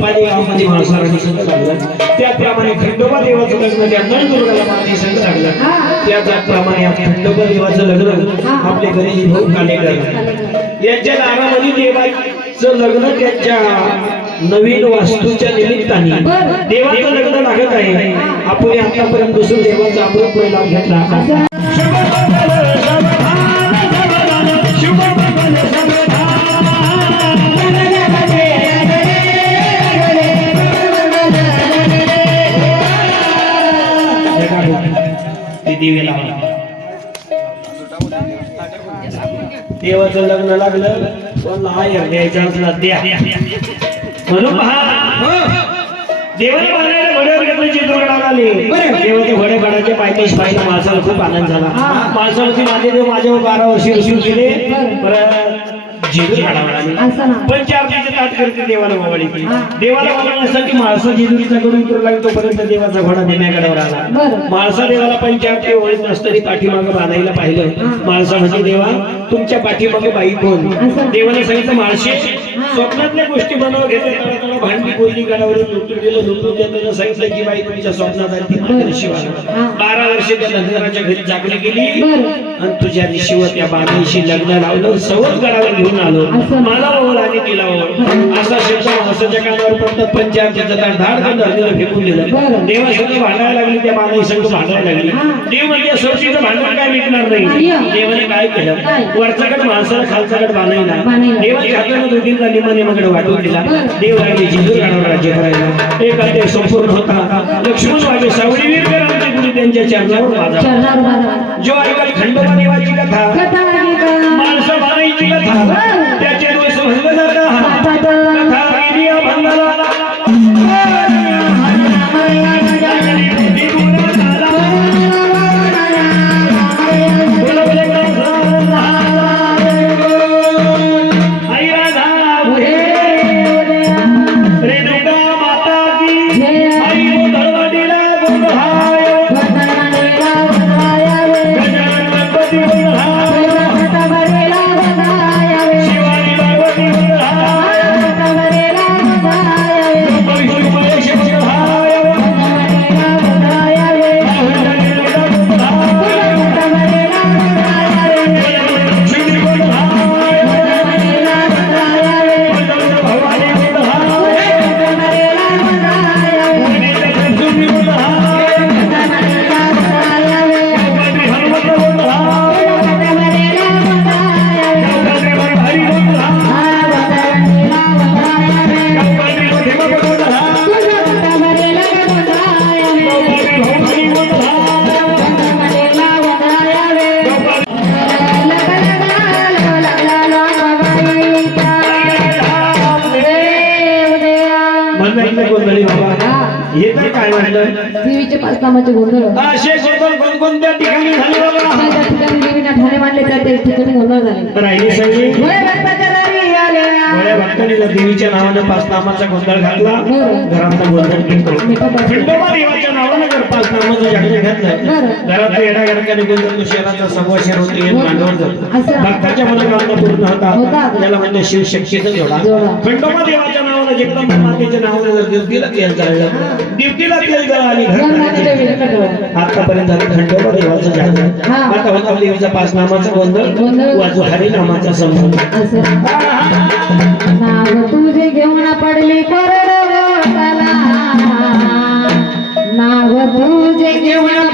पाणी त्याप्रमाणे खंडोबा देवाचं लग्न त्या नळदुर्गाला माझी संघ लागलं. त्याचप्रमाणे खंडोबा देवाचं लग्न आपले गणेश भाऊ कालेकर यांच्या नावामध्ये देवाचं लग्न त्यांच्या नवीन वास्तूच्या निमित्ताने देवाचं लग्न लागत आहे. आपण आतापर्यंत दुसरं देवाचा अमृत महिला घेतला ते दिवे लावला देवाचं लग्न लागलं. पण हायर द्यायचा असला द्या. म्हणून पहा. देवाने बांधायला घोड्यावर घेतलं चित्रकडाला आले. देवाचे घोडे घोड्याच्या पायथ्याशी पाहिजे माणसाला खूप आनंद झाला. माणसावरती माझे देव माझ्यावर बारा वर्ष रसूल केले पण चार दिवसाचे ताट करते देवाला केली देवाला ओवाळण्यासाठी माळसा जेजुरीचा कडून उतरू लागला तोपर्यंत देवाचा घोडा नेण्याकडावर आला. माळसा देवाला पंचायत ओळीत नसतरी पाठीमागं बांधायला पाहिलं. माळसा म्हणजे देवा तुमच्या पाठीमागे बाई कोण? देवाने सांगितलं माळशे स्वप्नातल्या गोष्टी बनव घेते. भांडी बोलली गडावरून लुटून गेलं लुटून देताना सांगितलं की बाई तुमच्या स्वप्नात आली ती माझ्या शिवाय बारा वर्षे त्या नंदराच्या घरी जागली गेली आणि तुझ्या ऋषीवर त्या बाबांशी लग्न लावलं सवत गडावर घेऊन आलो. मला ओळ आणि तिला ओळ असा शब्द माणसाच्या कानावर पडतात पंचायतीचं त्या धाड धरलेलं फेकून दिलं. देवा सगळं भांडायला लागली त्या बाबाई संघ भांडायला लागली. देव म्हणजे सोशीचं भांडण काय मिटणार नाही. देवाने काय केलं? वरचाकड माणसाला खालचाकड बांधायला. देवाच्या हाताने दोघींना निमा निमाकडे वाटून दिला. देव लागले जिंदूर गाडावर राज्य करायला. एक अध्याय संपूर्ण होता. लक्ष्मण वागे सावळीवीर आमचे गुरु त्यांच्या चरणावर माझा जो ऐकाल खंडोबा देवाची कथा. माणसं मानायची कथा. देवीचे पाच नामाचे गोंधळ. असे गोंधळ कोणकोणत्या ठिकाणी झाले बाबा? ज्या ठिकाणी देवीला ठाणे मांडले त्या त्या ठिकाणी गोंधळ झाले. राहिली सगळी होय भक्ताच्या दारी आलेल्या. गोळ्या भक्तांनी देवीच्या नावानं पाच नामाचा गोंधळ घातला. घरातला गोंधळ देवाच्या नावानं. जर पाच नामाचं जागरण घातलं घरात येडा गडकाने गोंधळ तो शहराचा सव्वा शहर होतो मांडवर जातो असं. भक्ताच्या मनोकामना पूर्ण होता. त्याला म्हणजे शिवशक्तीचा जोडा. जोडा. खंडोबा देवाच्या नावानं जगदंबा मातेच्या नावानं जर देवतीला तेल जाळलं. देवतीला तेल जाळ आणि घर. आतापर्यंत खंडोबा देवाचं हा. आता होता देवीचा पाच नामाचा गोंधळ. वाजू हरी नामाचा संबंध नाव तुझे घेऊन पडली कोरडवाटाला नाव तुझे घेऊन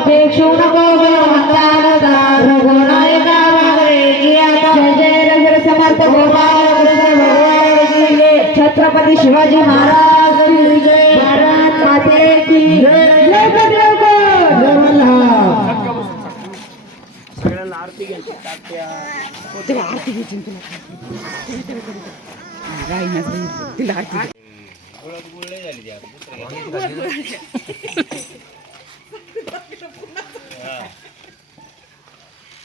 उपेक्षू नको भगवंतारदा रघुनायका वागरे जय जय रंगर छत्रपती शिवाजी महाराज भारत माते की आरती घ्यायची. तात्या आरती घ्यायची